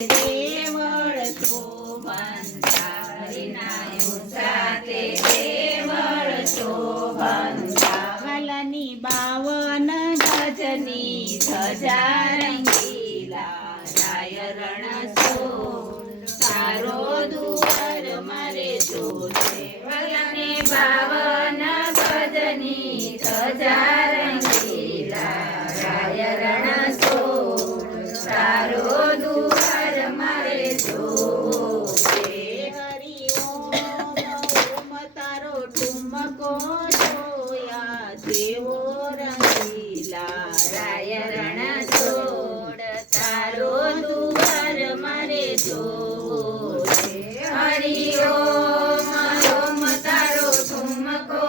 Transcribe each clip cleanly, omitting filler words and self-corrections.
દેવળ શોભંતા હરિના સાથે દેવળ શોભંતા વાલની 52 ગજની ધજા રંગીલા રાય રણછોડ તારો દુવાર મારે જોશે વાલને 52 ગજની ધજા રંગીલા રાય રણછોડ તારો દુવાર મારે જોશે હરિ ઓમ તારો ઠુમકો જોયા જેવો રંગીલા રાય રણછોડ તારો દુવાર મારે જોશે હરિ ઓમ તારો ઠુમકો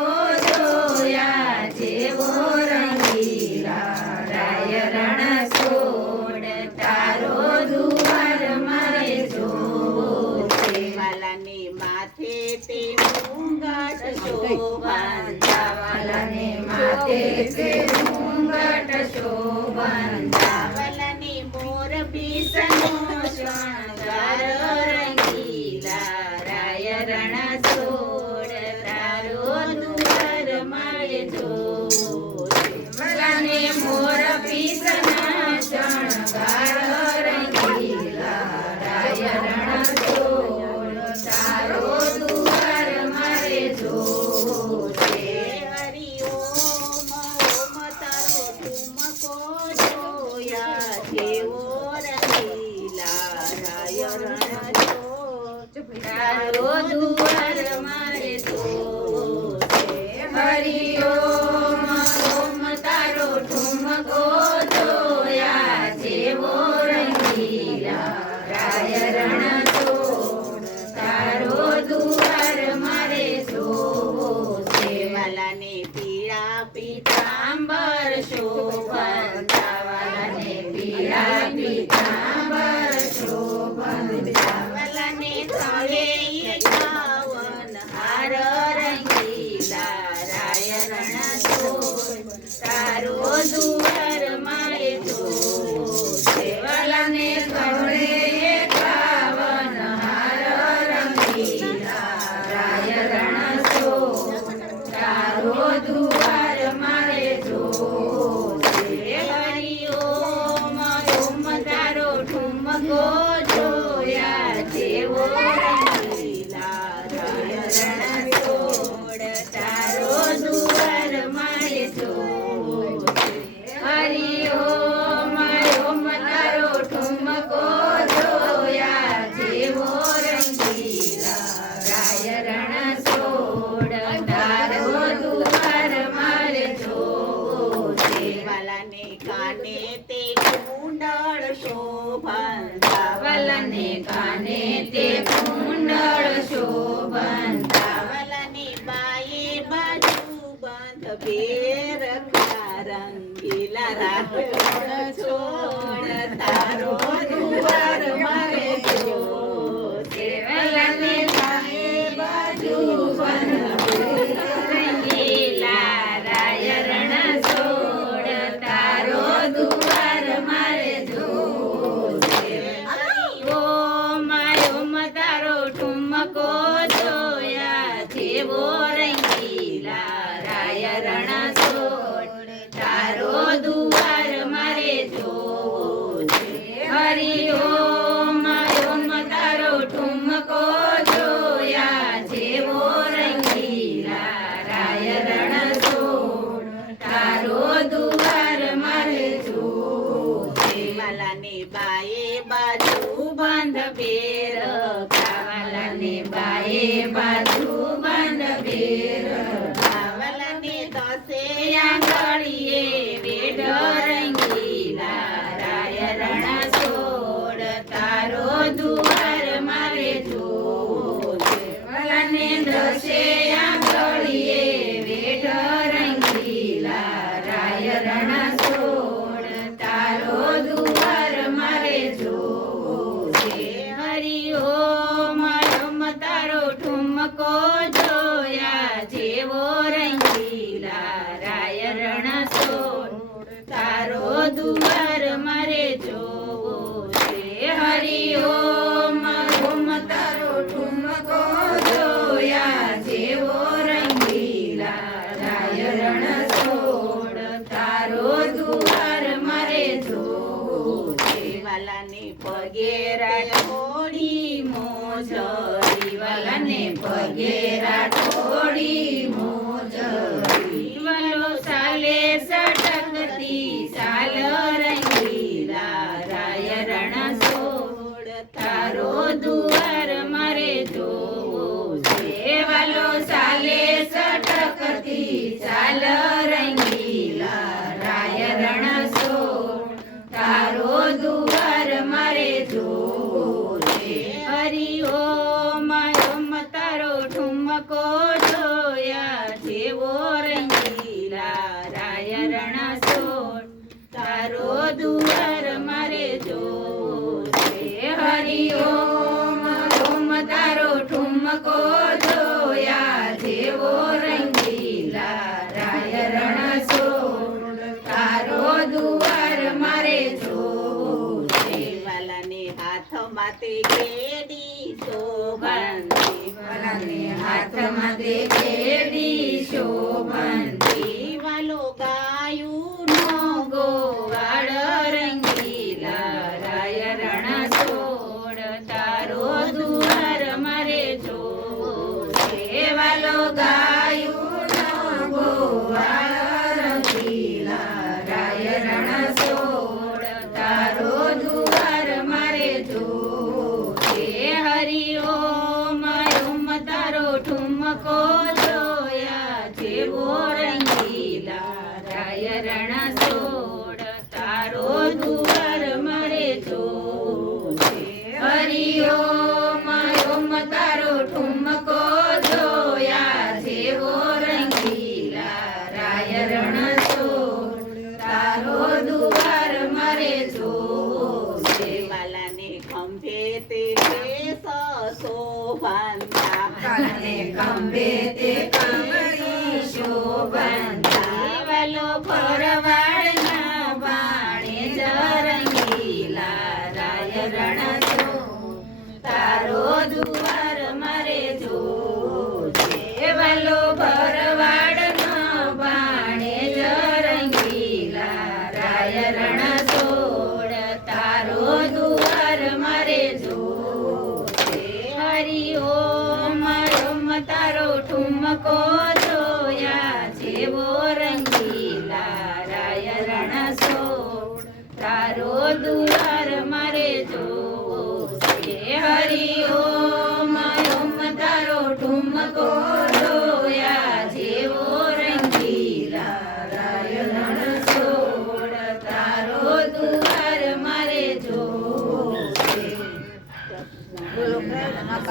જોયા જેવો રંગીલા રાય રણછોડ તારો દુવાર મારે જોશે વાલાને માથે તે મુંગટ શોભંતા વાલાને માથે તે મુંગટ શોભંતા વાલાને મોર પીસનો શણગાર રંગીલા રાય રણછોડ તારો દુવાર મારે જોશે વાલાને મોર પીસના શણગાર રંગીલા રાય રણછોડ તારો દુવાર મારે જોશે હરિ ઓમ તારો ઠુમકો જોયા જેવો રંગીલા રાય રણછોડ તારો દુવાર મારે જોશે હરિ ઓમ તારો ઠુમકો જોયા જેવો રંગીલા રાય રણછોડ તારો દુવાર મારે જોશે વાલાને પીળા પીતાંબર શોભંતા વાલાને પીળા પીતાંબર શોભંતા વાલાને થળે 51 હાર રંગીલા રાય રણછોડ તારો દુવાર મારે જોશે વાલાને થળે 51 હાર રંગીલા રાય રણછોડ તારો દુવાર મારે જોશે હરિ ઓમ તારો ઠુમકો જોયા જેવો રંગીલા રાય રણછોડ તારો દુવાર મારે જોશે હરિ ઓમ તારો ઠુમકો જોયા જેવો રંગીલા રાય રણછોડ તારો દુવાર મારે જોશે વાલાને કાને તે કુંડળ શોભંતા વાલાને કાને તે કુંડળ શોભંતા વાલાને બાયે બાજુ બંધ બેર રંગીલા રાય છોડ તારો દુવાર મારે જોશે વાલાને બાયે બાજુ બંધ રંગીલા રાય રણછોડ તારો દુવાર મારે જોશે ઓમ તારો ઠુમકો જોયા જેવો રંગીલા રાય રણછોડ તારો દુવાર મારે જોશે હરિ ઓમ તારો ઠુમકો જોયા જેવો રંગીલા રાય રણછોડ તારો દુવાર મારે જોશે વાલાને બાયે બાજુ બંધ બેર વાલાને બાયે બાજુ બંધ બેર વાલાને 10 આંગળીએ વેઢ રંગીલા રાય રણછોડ તારો દુવાર મારે જોશે વાલાને 10 આંગળીએ વેઢ રંગીલા રાય રણછોડ તારો દુવાર મારે જોશે હરિ ઓમ તારો ઠુમકો જોયા જેવો પગે રાઠોડી મોજરી વાલાને પગે રાઠોડી મોજરી વાલો સાલે સટકતી સાલ રંગીલા રાય રણ સોડ તારો દુવાર મારે જોવો છે વાલો સાલે સટકતી સાલ રંગીલા રાય રણ સોડ તારો દુવાર મારે જોવો છે હરિ ઓમ ઓમ તારો ઠુમકો જોયા જેવો રંગીલા રાય રણ સોડ તારો દુવાર મારે જોવો છે હરિ ઓમ ઓમ તારો ઠુમકો જોયા જેવો રંગીલા રાય રણ સોડ તારો દુવાર મારે જોવો છે વાલાને હાથમાં તે કેડી શોભંતી વાલાને હાથમાં તે કેડી શોભંતી વાલો ગાયુંનો ગોવાળ રંગીલા રાય રણ સોડ તારો દુવાર મારે જોવો છે વાલો ગાયુંનો ગોવાળ રંગીલા રાય રણ સોડ તારો દુવાર મારે જોવો છે હરિ ઓમ ઓમ તારો ઠુમકો જોયા જેવો રંગીલા રાય રણ સોડ તારો દુવાર મારે જોવો છે હરિ ઓમ ઓમ તારો ઠુમકો જોયા જેવો રંગીલા રાય રણ સોડ તારો દુવાર મારે જોવો છે વાલાને ખંભે તે શોભંતા વાલાને ખંભે તે કમળી શોભંતા વાલો ફરવાડના બાણે જ રંગીલા રાય રણ સોડ તારો દુવાર મારે જોવો છે વાલો ભરવાડના બાણે જ રંગીલા રાય રણ સોડ તારો દુવાર મારે જોવો છે હરિ ઓમ ઓમ તારો ઠુમકો જોયા જેવો રંગીલા રાય રણ સોડ તારો દુવાર મારે જોવો છે હરિ ઓમ ઓમ તારો ઠુમકો